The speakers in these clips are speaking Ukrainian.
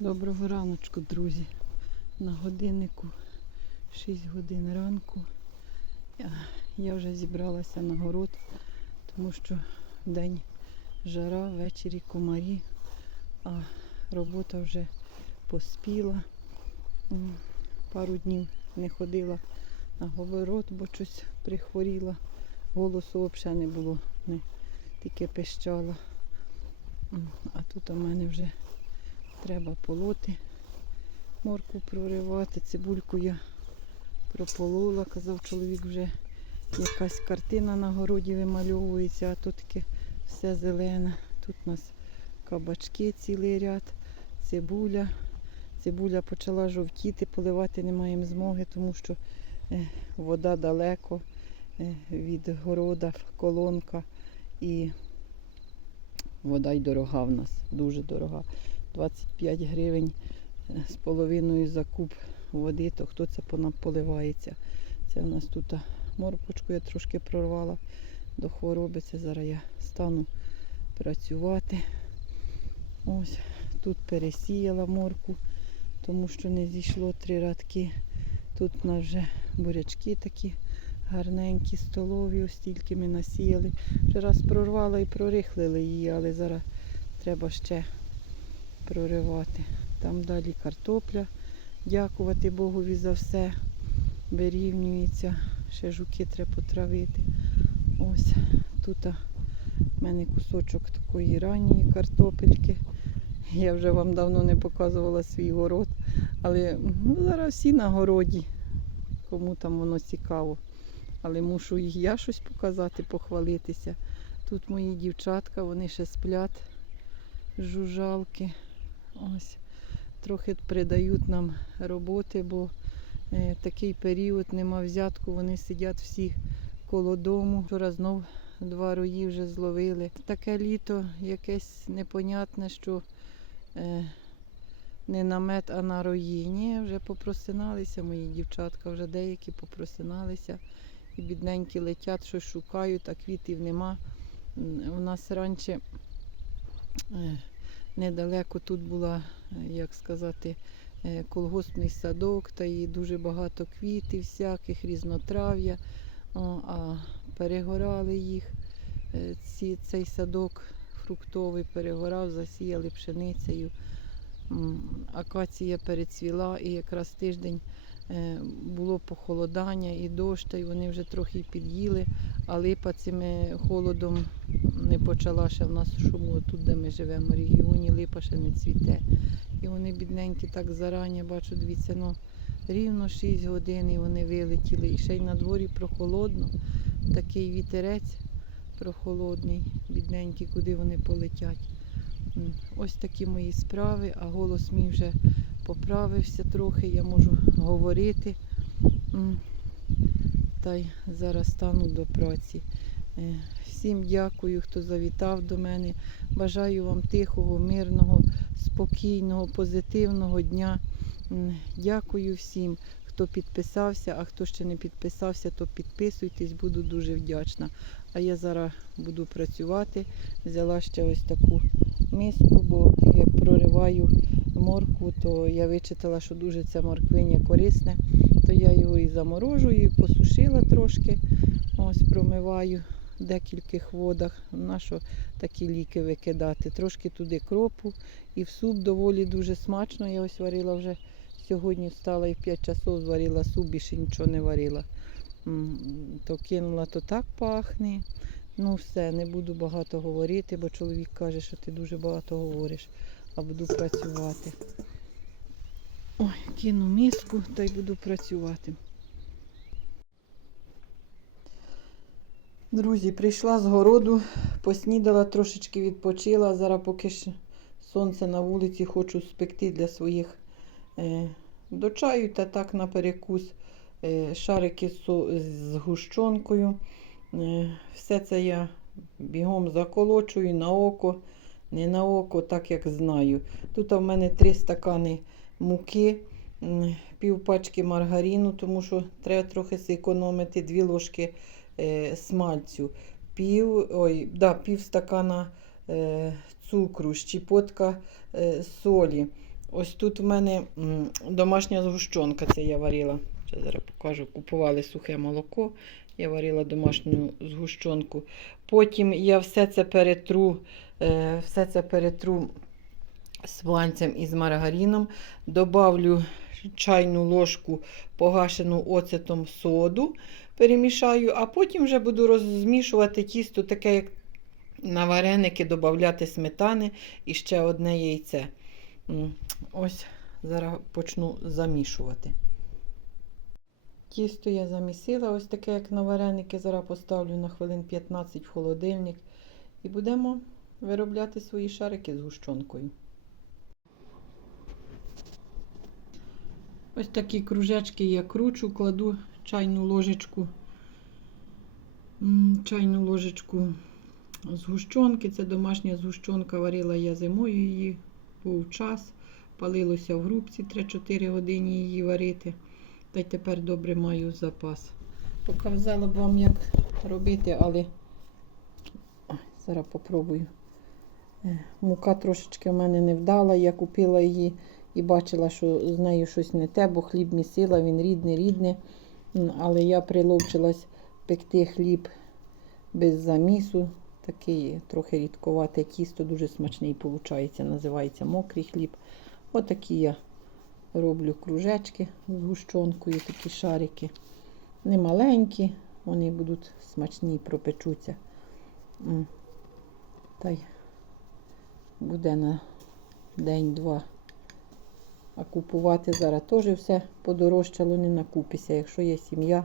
Доброго раночку, друзі. На годиннику 6 годин ранку. Я, вже зібралася на город, тому що день жара, ввечері комарі, а робота вже поспіла. Пару днів не ходила на город, бо щось прихворіла. Голосу взагалі не було, не, тільки пищала. А тут у мене вже треба полоти, морку проривати, цибульку я прополола, казав чоловік вже якась картина на городі вимальовується, а тут таке все зелене. Тут у нас кабачки цілий ряд, цибуля. Цибуля почала жовтіти, поливати не маємо змоги, тому що е, вода далеко е, від города, колонка і вода й дорога в нас, дуже дорога. 25 гривень е, з половиною за куб води, то хто це понад поливається. Це у нас тут морпочку я трошки прорвала до хвороби. Це зараз я стану працювати. Ось тут пересіяла морку, тому що не зійшло три радки. Тут у нас вже бурячки такі гарненькі, столові, ось тільки ми насіяли. Вже раз прорвала і прорихлили її, але зараз треба ще проривати. Там далі картопля. Дякувати Богові за все. Вирівнюється. Ще жуки треба потравити. Ось тут в мене кусочок такої ранньої картопельки. Я вже вам давно не показувала свій город. Але ну, зараз всі на городі. Кому там воно цікаво. Але мушу і я щось показати, похвалитися. Тут мої дівчатка, вони ще сплять, жужжалки. Ось трохи придають нам роботи, бо е, такий період нема взятку, вони сидять всі коло дому. Вчора знов два рої вже зловили. Таке літо якесь непонятне, що е, не намет, а на рої. Ні, вже попросиналися мої дівчатка, вже деякі попросиналися. І бідненькі летять, щось шукають, а квітів нема. У нас раніше е, недалеко тут була, е, як сказати, е, колгоспний садок, та і дуже багато квітів, всяких, різнотрав'я. А перегорали їх. Е, Ці, цей садок фруктовий перегорав, засіяли пшеницею. Акація перецвіла і якраз тиждень було похолодання і дощ, та й вони вже трохи під'їли, а липа цим холодом не почала ще в нас шуму, тут, де ми живемо, в регіоні липа ще не цвіте. І вони бідненькі так зарані, бачу, дивіться, ну, рівно 6 годин і вони вилетіли. І ще й на дворі прохолодно, такий вітерець прохолодний, бідненький, куди вони полетять. Ось такі мої справи, а голос мій вже поправився трохи, я можу говорити. Та й зараз стану до праці. Е, Всім дякую, хто завітав до мене. Бажаю вам тихого, мирного, спокійного, позитивного дня. Дякую всім, хто підписався, а хто ще не підписався, то підписуйтесь, буду дуже вдячна. А я зараз буду працювати. Взяла ще ось таку миску, бо як прориваю моркву, то я вичитала, що дуже ця морквиня корисне, то я його і заморожую, і посушила трошки. Ось промиваю в декількох водах. Нащо такі ліки викидати? Трошки туди кропу і в суп доволі дуже смачно. Я ось варила вже сьогодні встала і в 5 часов зварила суп, більше нічого не варила. То кинула, то так пахне. Ну все, не буду багато говорити, бо чоловік каже, що ти дуже багато говориш, а буду працювати. Ой, кину миску та й буду працювати. Друзі, прийшла з городу, поснідала, трошечки відпочила. Зараз поки ж сонце на вулиці, хочу спекти для своїх е, до чаю та так на перекус е, шарики з, з гущонкою. Е, все це я бігом заколочую на око, не на око, так як знаю. Тут в мене три стакани муки, м, пів пачки маргарину, тому що треба трохи зекономити, дві ложки е, смальцю, пів, ой, да, пів стакана е, цукру, щепотка е, солі. Ось тут в мене м, домашня згущенка, це я варила. Зараз покажу. Купували сухе молоко. Я варила домашню згущенку. Потім я все це перетру, е, все це перетру з сланцем і з маргарином. Добавлю чайну ложку погашену оцетом соду, перемішаю, а потім вже буду розмішувати тісто, таке, як на вареники, додавати сметани і ще одне яйце. Ось зараз почну замішувати. Тісто я замісила, ось таке, як на вареники. Зараз поставлю на хвилин 15 в холодильник. І будемо виробляти свої шарики з гущонкою. Ось такі кружечки я кручу, кладу чайну ложечку, чайну ложечку згущенки. Це домашня згущенка. Варила я зимою її, був час. Палилося в грубці 3-4 години її варити. Та й тепер добре маю запас. Показала б вам, як робити, але Ой, зараз попробую. Е, Мука трошечки в мене не вдала. Я купила її і бачила, що з нею щось не те, бо хліб місила, він рідний, рідний. Але я приловчилась пекти хліб без замісу. Такий трохи рідковате тісто, дуже смачний виходить. Називається мокрий хліб. Отакі я роблю кружечки з гущонкою, такі шарики. Не маленькі, вони будуть смачні, пропечуться. Та й буде на день-два. А купувати зараз теж все подорожчало, не накупися. Якщо є сім'я,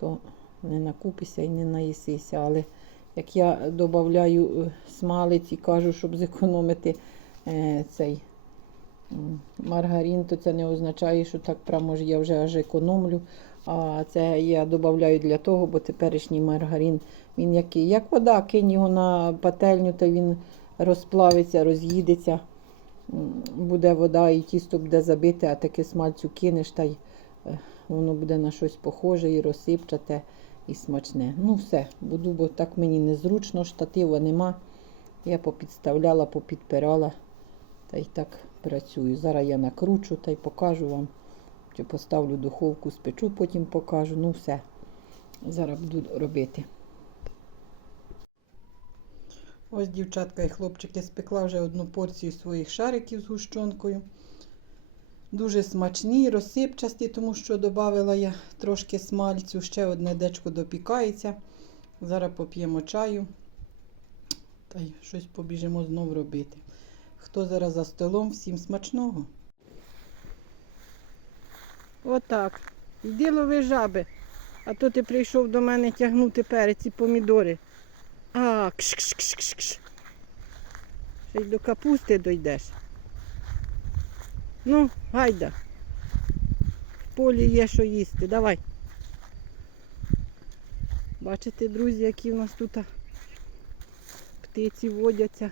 то не накупися і не наїсися. Але як я додаю смалець і кажу, щоб зекономити е, цей маргарин, то це не означає, що так прямо ж я вже аж економлю. А це я додаю для того, бо теперішній маргарин, він який, як вода, кинь його на пательню, то він розплавиться, роз'їдеться. Буде вода і тісто буде забите, а таке смальцю кинеш, та й е, воно буде на щось похоже і розсипчате, і смачне. Ну все, буду, бо так мені незручно, штатива нема. Я попідставляла, попідпирала та й так працюю. Зараз я накручу та й покажу вам. Чи поставлю духовку, спечу, потім покажу. Ну все. Зараз буду робити. Ось дівчатка і хлопчики спекла вже одну порцію своїх шариків з гущонкою. Дуже смачні, розсипчасті, тому що додавала я трошки смальцю, ще одне дечко допікається. Зараз поп'ємо чаю та й щось побіжимо знов робити. Хто зараз за столом, всім смачного. Отак. Йди лови жаби. А то ти прийшов до мене тягнути перець і помідори. А, кш кш кш кш кш Ще й до капусти дойдеш. Ну, гайда. В полі є що їсти. Давай. Бачите, друзі, які в нас тут птиці водяться.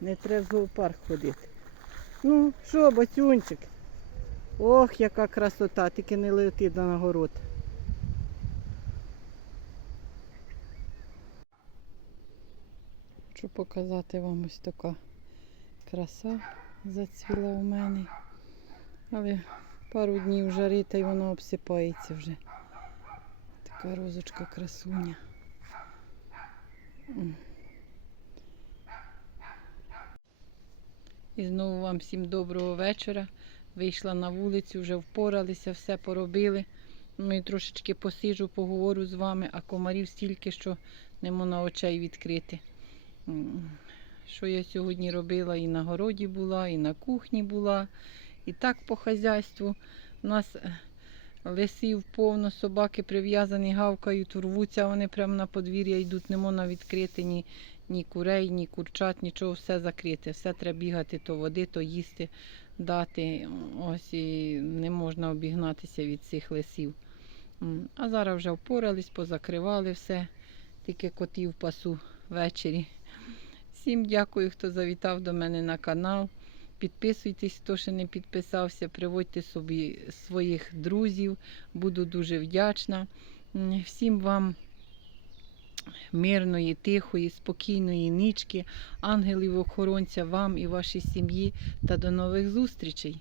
Не треба в зоопарк ходити. Ну, що, бацюнчик? Ох, яка красота, тільки не лети на нагород. Хочу показати вам ось така краса зацвіла у мене. Але пару днів жари та й воно обсипається вже. Така розочка красуня. І знову вам всім доброго вечора. Вийшла на вулицю, вже впоралися, все поробили. Ну і трошечки посиджу, поговорю з вами, а комарів стільки, що не можна очей відкрити. Що я сьогодні робила? І на городі була, і на кухні була, і так по хазяйству. У нас е, лисів повно, собаки прив'язані, гавкають, рвуться, вони прямо на подвір'я йдуть, не можна відкрити ні, ні курей, ні курчат, нічого, все закрите. Все треба бігати, то води, то їсти дати. Ось і не можна обігнатися від цих лисів. А зараз вже впорались, позакривали все, тільки котів пасу ввечері. Всім дякую, хто завітав до мене на канал. Підписуйтесь, хто ще не підписався, приводьте собі своїх друзів. Буду дуже вдячна. Всім вам мирної, тихої, спокійної нічки, ангелів охоронця вам і вашій сім'ї та до нових зустрічей.